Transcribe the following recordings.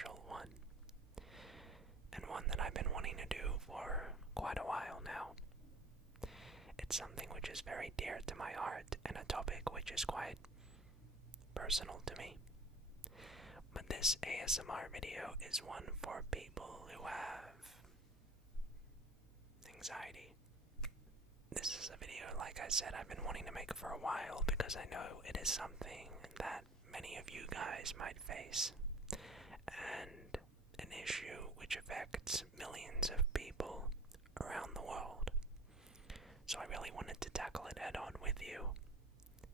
special one, and one that I've been wanting to do for quite a while now. It's something which is very dear to my heart and a topic which is quite personal to me. But this ASMR video is one for people who have anxiety. This is a video, like I said, I've been wanting to make for a while because I know it is something that many of you guys might face, and an issue which affects millions of people around the world. So I really wanted to tackle it head on with you,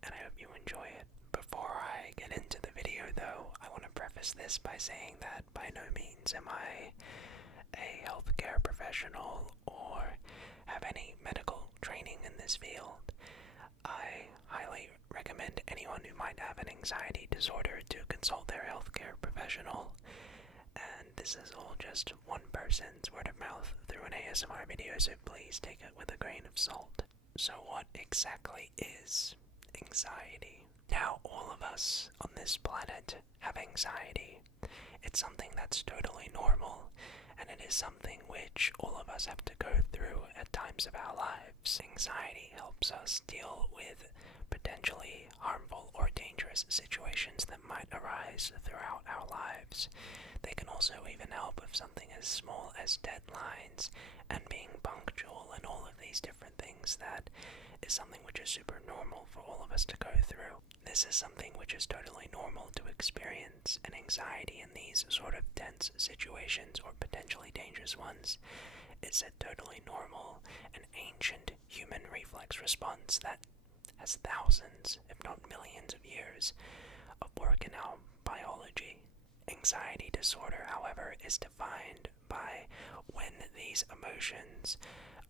and I hope you enjoy it. Before I get into the video though, I want to preface this by saying that by no means am I a healthcare professional or have any medical training in this field. I highly recommend anyone who might have an anxiety disorder to consult their healthcare professional, and this is all just one person's word of mouth through an ASMR video, so please take it with a grain of salt. So what exactly is anxiety? Now, all of us on this planet have anxiety. It's something that's totally normal, and it is something which all of us have to go through at times of our lives. Anxiety helps us deal with potentially harmful or dangerous situations that might arise throughout our lives. They can also even help with something as small as deadlines and being punctual and all of these different things. That is something which is super normal for all of us to go through. This is something which is totally normal to experience, and anxiety in these sort of tense situations or potentially dangerous ones is a totally normal and ancient human reflex response that has thousands, if not millions of years of work in our biology. Anxiety disorder, however, is defined by when these emotions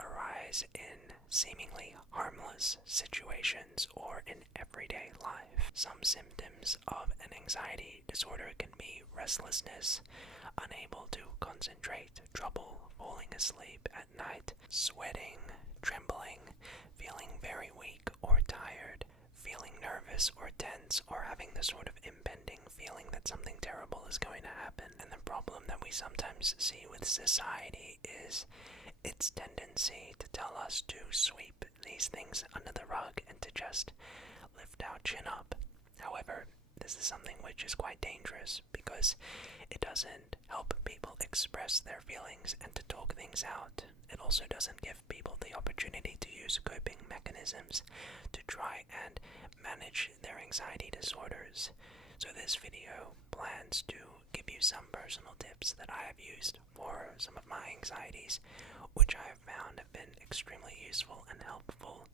arise in seemingly harmless situations or in everyday life. Some symptoms of an anxiety disorder can be restlessness, unable to concentrate, trouble falling asleep at night, sweating, trembling, feeling very weak or tired, feeling nervous or tense, or having the sort of impending feeling that something terrible is going to happen. And the problem that we sometimes see with society is its tendency to tell us to sweep these things under the rug and to just lift our chin up. However, this is something which is quite dangerous because it doesn't help people express their feelings and to talk things out. It also doesn't give people the opportunity to use coping mechanisms to try and manage their anxiety disorders. So this video plans to give you some personal tips that I have used for some of my anxieties, which I have found have been extremely useful and helpful.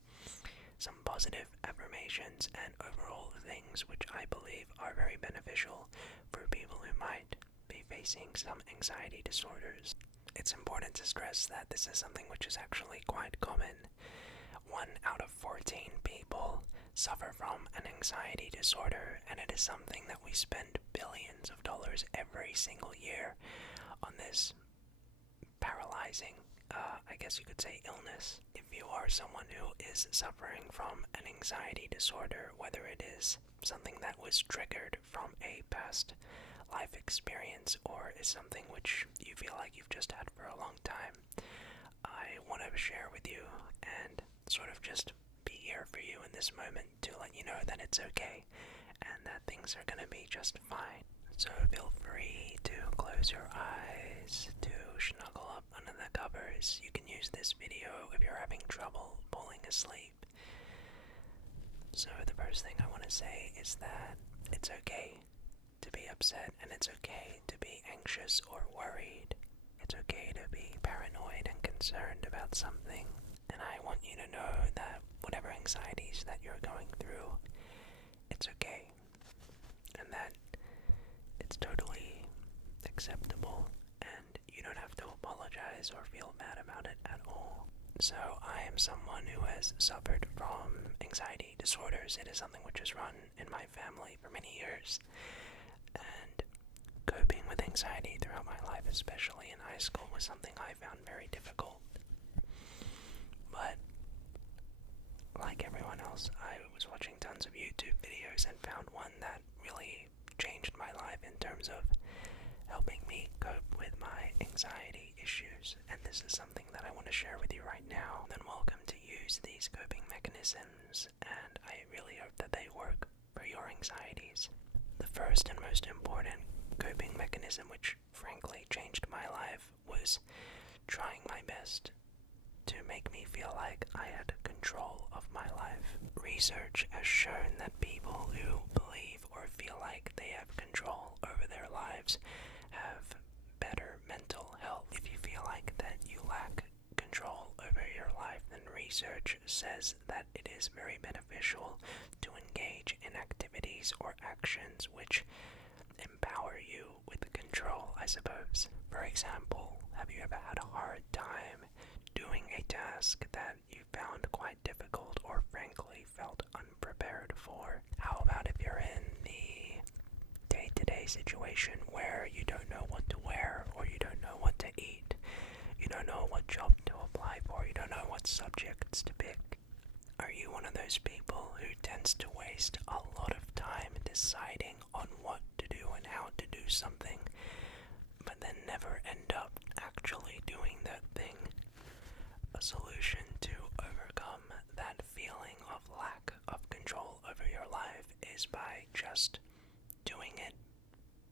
Some positive affirmations and overall things which I believe are very beneficial for people who might be facing some anxiety disorders. It's important to stress that this is something which is actually quite common. 1 out of 14 people suffer from an anxiety disorder, and it is something that we spend billions of dollars every single year on this paralyzing, I guess you could say, illness. If you are someone who is suffering from an anxiety disorder, whether it is something that was triggered from a past life experience or is something which you feel like you've just had for a long time, I want to share with you and sort of just be here for you in this moment to let you know that it's okay and that things are going to be just fine. So feel free to close your eyes, to snuggle up under the covers. You can use this video if you're having trouble falling asleep. So the first thing I want to say is that it's okay to be upset, and it's okay to be anxious or worried. It's okay to be paranoid and concerned about something. And I want you to know that whatever anxieties that you're going through, it's okay. And that it's totally acceptable, and you don't have to apologize or feel bad about it at all. So I am someone who has suffered from anxiety disorders. It is something which has run in my family for many years, and coping with anxiety throughout my life, especially in high school, was something I found very difficult. But like everyone else, I was watching tons of YouTube videos and found one that really changed my life in terms of helping anxiety issues, and this is something that I want to share with you right now. Then welcome to use these coping mechanisms, and I really hope that they work for your anxieties. The first and most important coping mechanism, which frankly changed my life, was trying my best to make me feel like I had control of my life. Research has shown that people who believe or feel like they have control over their lives have better mental health. If you feel like that you lack control over your life, then research says that it is very beneficial to engage in activities or actions which empower you with control, I suppose. For example, have you ever had a hard time doing a task that you found quite difficult or frankly felt unprepared for? How about if you're in the day-to-day situation where you don't know what to wear, or you don't know what to eat, you don't know what job to apply for, you don't know what subjects to pick? Are you one of those people who tends to waste a lot of time deciding on what to do and how to do something, but then never end up actually doing that thing? A solution to overcome that feeling of lack of control over your life is by just doing it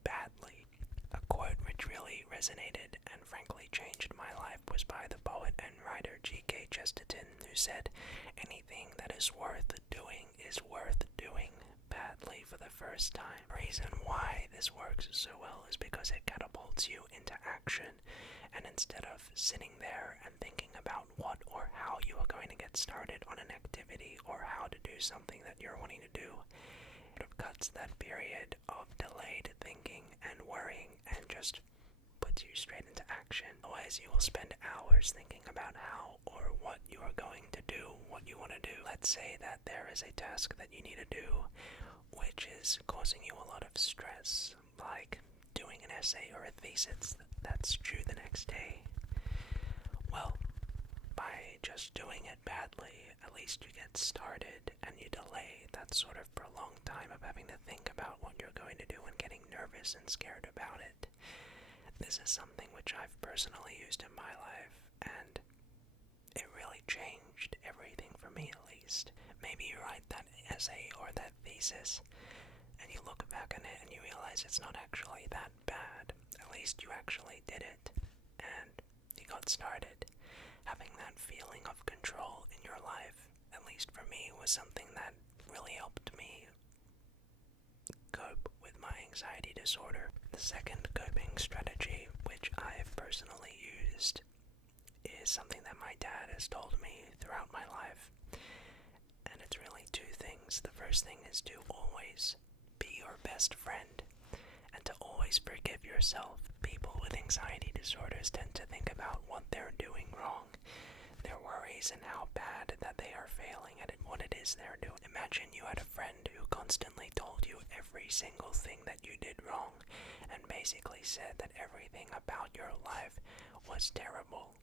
badly. A quote which really resonated and frankly changed my life was by the poet and writer G.K. Chesterton, who said, "Anything that is worth doing is worth doing badly for the first time." The reason why this works so well is because it catapults you into action, and instead of sitting there and thinking about what or how you are going to get started on an activity or how to do something that you're wanting to do, it cuts that period of delayed thinking and worrying and just puts you straight into action. Otherwise, you will spend hours thinking about how or what you are going to do, what you want to do. Let's say that there is a task that you need to do which is causing you a lot of stress, like doing an essay or a thesis that's due the next day. Well, by just doing it badly, at least you get started and you delay that sort of prolonged time of having to think about what you're going to do and getting nervous and scared about it. This is something which I've personally used in my life, and it really changed everything for me, at least. Maybe you write that essay or that thesis, and you look back on it and you realize it's not actually that bad. At least you actually did it, and you got started. Having that feeling of control in your life, at least for me, was something that really helped me cope with my anxiety disorder. The second coping strategy, which I've personally used, is something that my dad has told me throughout my life. And it's really two things. The first thing is to always be your best friend and to always forgive yourself. People with anxiety disorders tend to think about what they're doing wrong, their worries, and how bad that they are failing at what it is they're doing. Imagine you had a friend who constantly told you every single thing that you did wrong and basically said that everything about your life was terrible.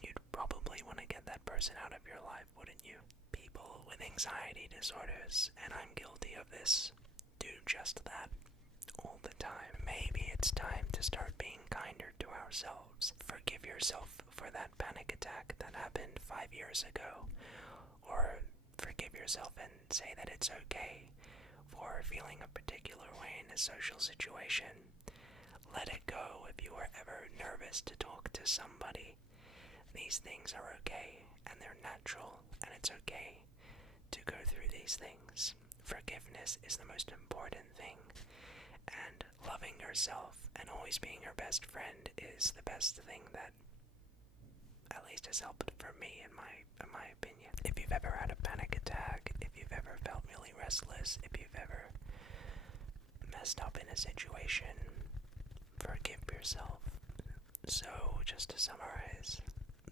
You'd probably want to get that person out of your life, wouldn't you? People with anxiety disorders, and I'm guilty of this, do just that all the time. Maybe it's time to start being kinder to ourselves. Forgive yourself for that panic attack that happened 5 years ago, or forgive yourself and say that it's okay for feeling a particular way in a social situation. Let it go if you are ever nervous to talk to somebody. These things are okay, and they're natural, and it's okay to go through these things. Forgiveness is the most important thing, and loving yourself and always being your best friend is the best thing that at least has helped for me in my opinion. If you've ever had a panic attack, if you've ever felt really restless, if you've ever messed up in a situation, forgive yourself. So, just to summarize,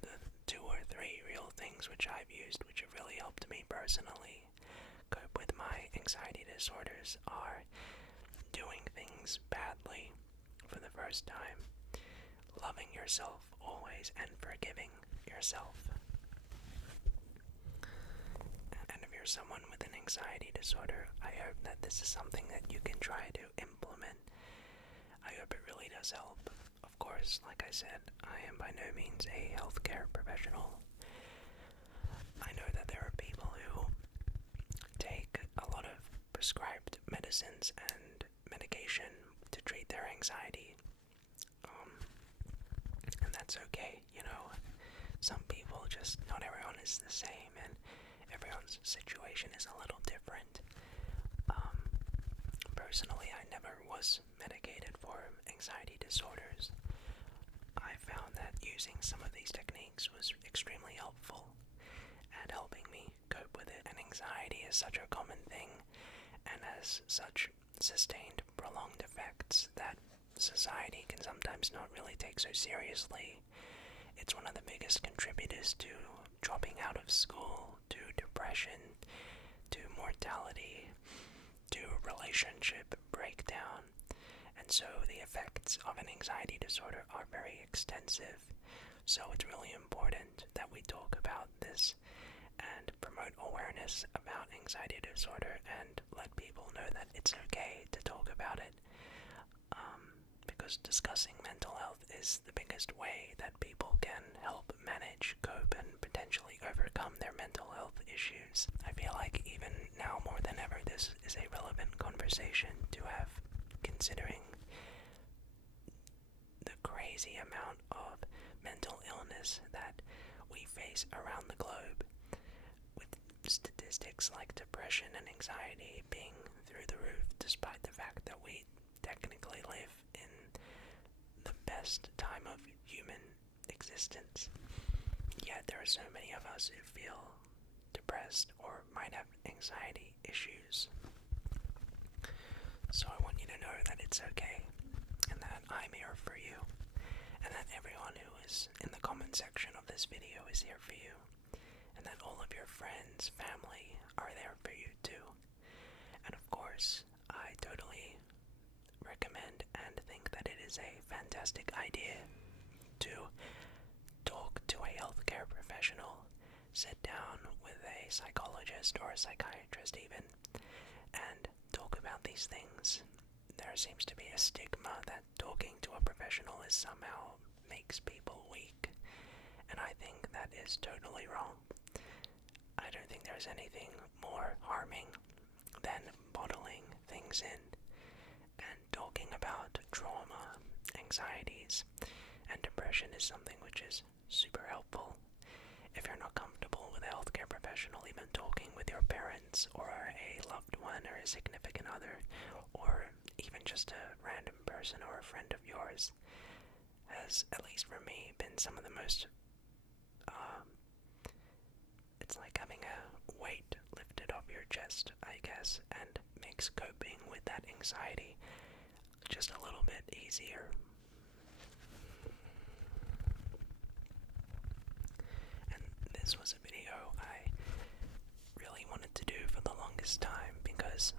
the 2 or 3 real things which I've used which have really helped me personally cope with my anxiety disorders are doing things badly for the first time, loving yourself always, and forgiving yourself. And if you're someone with an anxiety disorder, I hope that this is something that you can try to implement. I hope it really does help. Of course, course, like I said, I am by no means a healthcare professional. I know that there are people who take a lot of prescribed medicines and medication to treat their anxiety. And that's okay, you know. Some people not everyone is the same, and everyone's situation is a little different. Personally, I never was medicated for anxiety disorders. I found that using some of these techniques was extremely helpful at helping me cope with it. And anxiety is such a common thing and has such sustained, prolonged effects that society can sometimes not really take so seriously. It's one of the biggest contributors to dropping out of school, to depression, to mortality, to relationship breakdown. And so the effects of an anxiety disorder are very extensive. So it's really important that we talk about this and promote awareness about anxiety disorder and let people know that it's okay to talk about it. Because discussing mental health is the biggest way that people can help manage, cope, and potentially overcome their mental health issues. I feel like even now more than ever, this is a relevant conversation to have, considering the crazy amount of mental illness that we face around the globe, with statistics like depression and anxiety being through the roof, despite the fact that we technically live in the best time of human existence. Yet there are so many of us who feel depressed or might have anxiety issues. So I want you to know that it's okay, and that I'm here for you, and that everyone who is in the comment section of this video is here for you, and that all of your friends, family are there for you too. And of course, I totally recommend and think that it is a fantastic idea to talk to a healthcare professional, sit down with a psychologist or a psychiatrist even, and talk about these things. There seems to be a stigma that talking to a professional is somehow makes people weak, and I think that is totally wrong. I don't think there's anything more harming than bottling things in and talking about trauma, anxieties, and depression is something which is super helpful. If you're not comfortable with a healthcare professional, even talking with your parents or a loved one or a significant other, or even just a random person or a friend of yours, has, at least for me, been some of the most, it's like having a weight lifted off your chest, I guess, and makes coping with that anxiety just a little bit easier. And this was a video I really wanted to do for the longest time because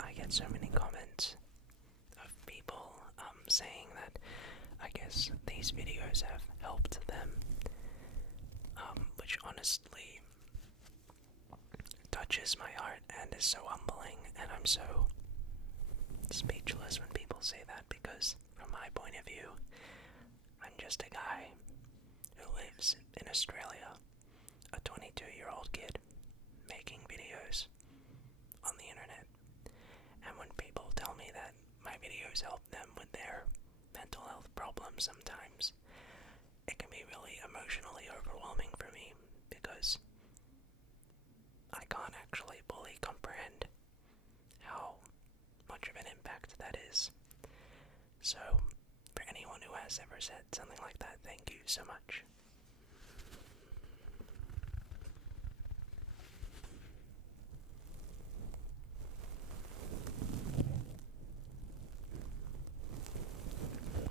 I get so many comments of people saying that I guess these videos have helped them, which honestly touches my heart and is so humbling, and I'm so speechless when people say that, because from my point of view, I'm just a guy who lives in Australia, a 22-year-old kid making videos on the internet. And when people tell me that my videos help them with their mental health problems sometimes, it can be really emotionally overwhelming for me, because I can't actually fully comprehend how much of an impact that is. So, for anyone who has ever said something like that, thank you so much.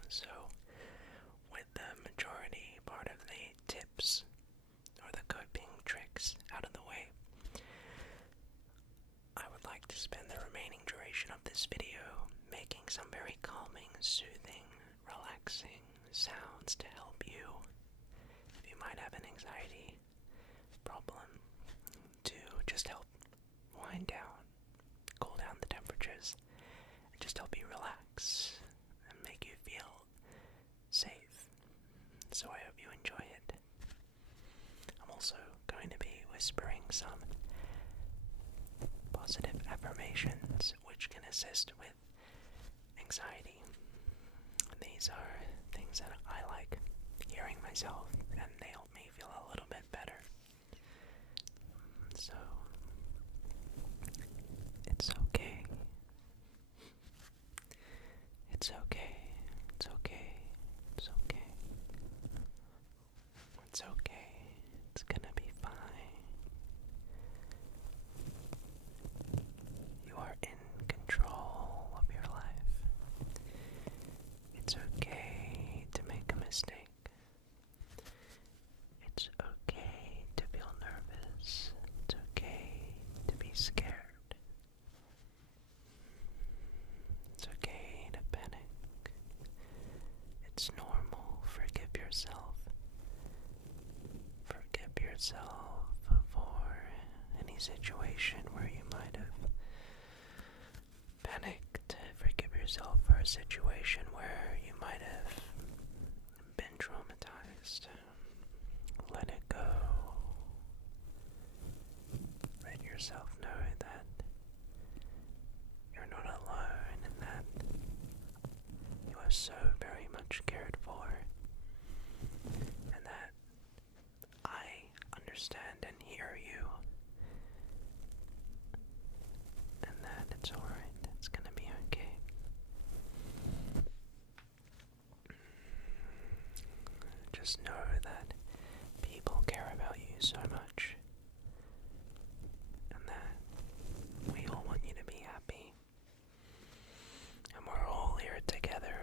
So, with the majority part of the tips or the coping tricks out of the way, I would like to spend the remaining duration of this video making some very calming, soothing, relaxing sounds to help you, if you might have an anxiety problem, to just help wind down, cool down the temperatures, and just help you relax and make you feel some positive affirmations which can assist with anxiety. These are things that I like hearing myself, and they help me feel a little bit better. So, it's okay. It's okay. It's okay. It's okay. It's okay. It's gonna be fine. You are in control of your life. It's okay to make a mistake. It's okay to feel nervous. It's okay to be scared. It's okay to panic. It's normal. Forgive yourself. Forgive yourself for any situation where you might have panicked. Forgive yourself for a situation where you might have been traumatized. Let it go. Let yourself know that you're not alone and that you are so very much cared for, and that I understand and hear you, and that it's alright, it's gonna be okay. Just know that people care about you so much, and that we all want you to be happy, and we're all here together.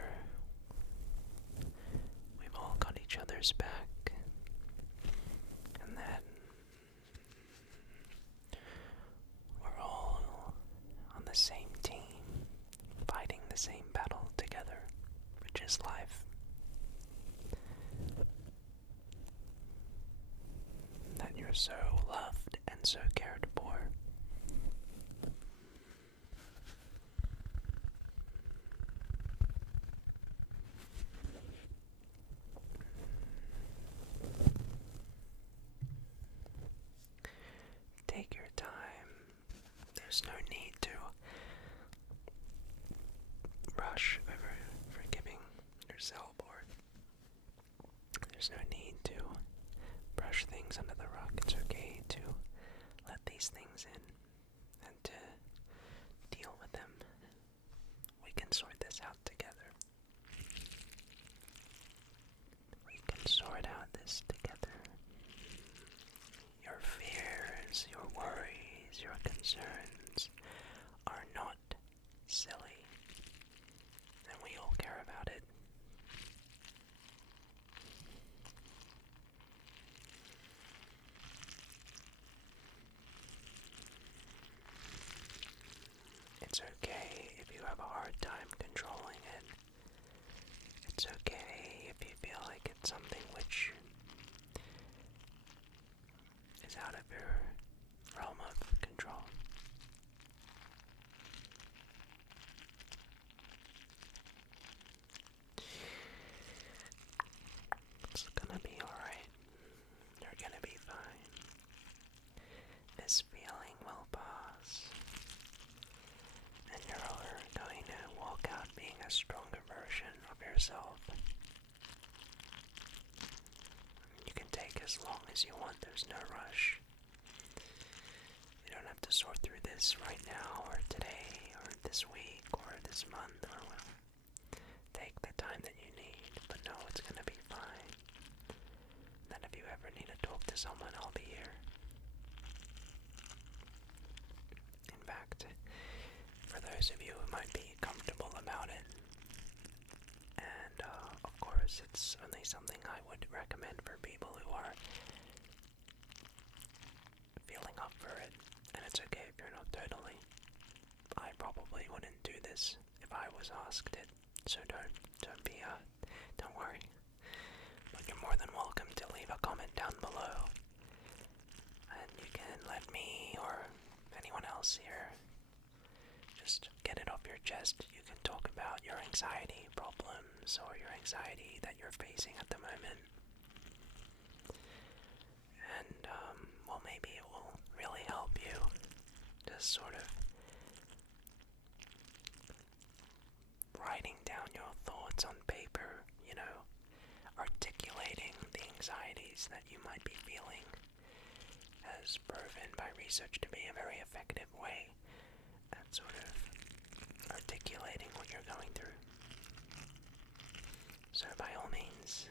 We've all got each other's back, and that we're all on the same team, fighting the same battle together, which is life. That you're so loved and so cared for. Take your time. There's no need to rush over forgiving yourself, or there's no need to brush things under the rug. It's okay to let these things in and to deal with them. We can sort this out together. We can sort out this together. Your fears, your worries, your concerns are not silly, and we all care about it. It's okay if you have a hard time controlling it. It's okay if you feel like it's something which is out of your realm of control. It's gonna be alright. You're gonna be fine. This feeling will pass, and you're going to walk out being a stronger version of yourself. You can take as long as you want, there's no rush. You don't have to sort through this right now, or today, or this week, or this month, or well. Take the time that you need, but know it's gonna be fine. Then if you ever need to talk to someone, I'll be here. In fact, for those of you who might be comfortable about it, and of course it's only something I would recommend for people who are feeling up for it, and it's okay if you're not totally. I probably wouldn't do this if I was asked it, so don't worry. But you're more than welcome to leave a comment down below, and you can let me or anyone else here just get it off your chest. You can talk about your anxiety problems or your anxiety that you're facing at the moment, and well, maybe it will just sort of writing down your thoughts on paper, articulating the anxieties that you might be feeling has proven by research to be a very effective way at sort of articulating what you're going through. So by all means,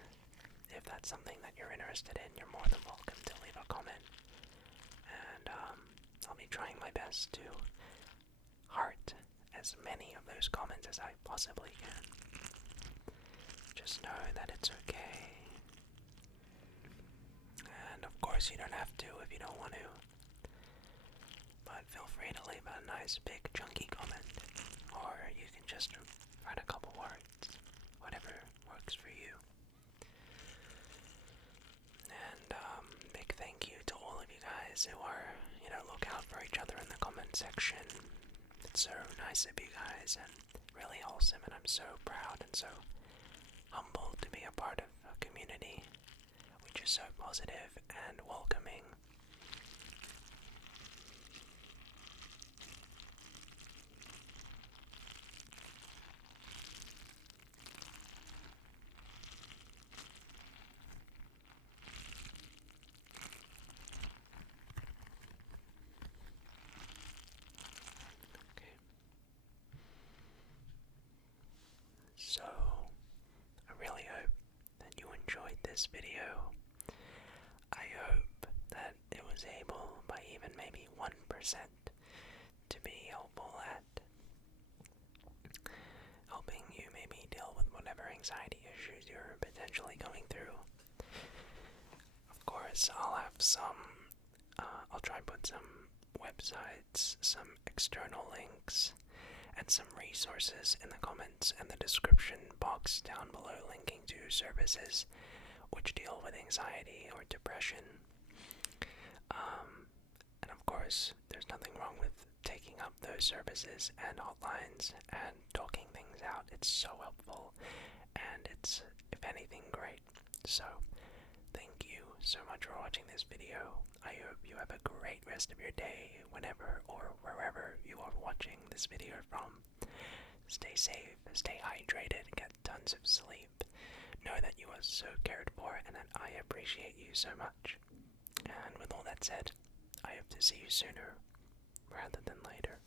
if that's something that you're interested in, you're more than welcome to leave a comment. And I'll be trying my best to heart as many of those comments as I possibly can. Just know that it's okay. And of course you don't have to if you don't want to. But feel free to leave a nice big chunky comment. Or you can just write a couple words. Whatever works for you. And big thank you to all of you guys who are, look out for each other in the comment section. It's so nice of you guys and really wholesome, and I'm so proud and so humbled to be a part of a community which is so positive and welcoming. So, I really hope that you enjoyed this video. I hope that it was able, by even maybe 1%, to be helpful at helping you maybe deal with whatever anxiety issues you're potentially going through. Of course, I'll have I'll try and put some websites, some external links, and some resources in the comments and the description box down below, linking to services which deal with anxiety or depression. And of course, there's nothing wrong with taking up those services and hotlines and talking things out. It's so helpful, and it's, if anything, great. So, thank you so much for watching this video. I hope you have a great rest of your day, whenever or wherever you are watching this video from. Stay safe, stay hydrated, get tons of sleep. Know that you are so cared for and that I appreciate you so much. And with all that said, I hope to see you sooner rather than later.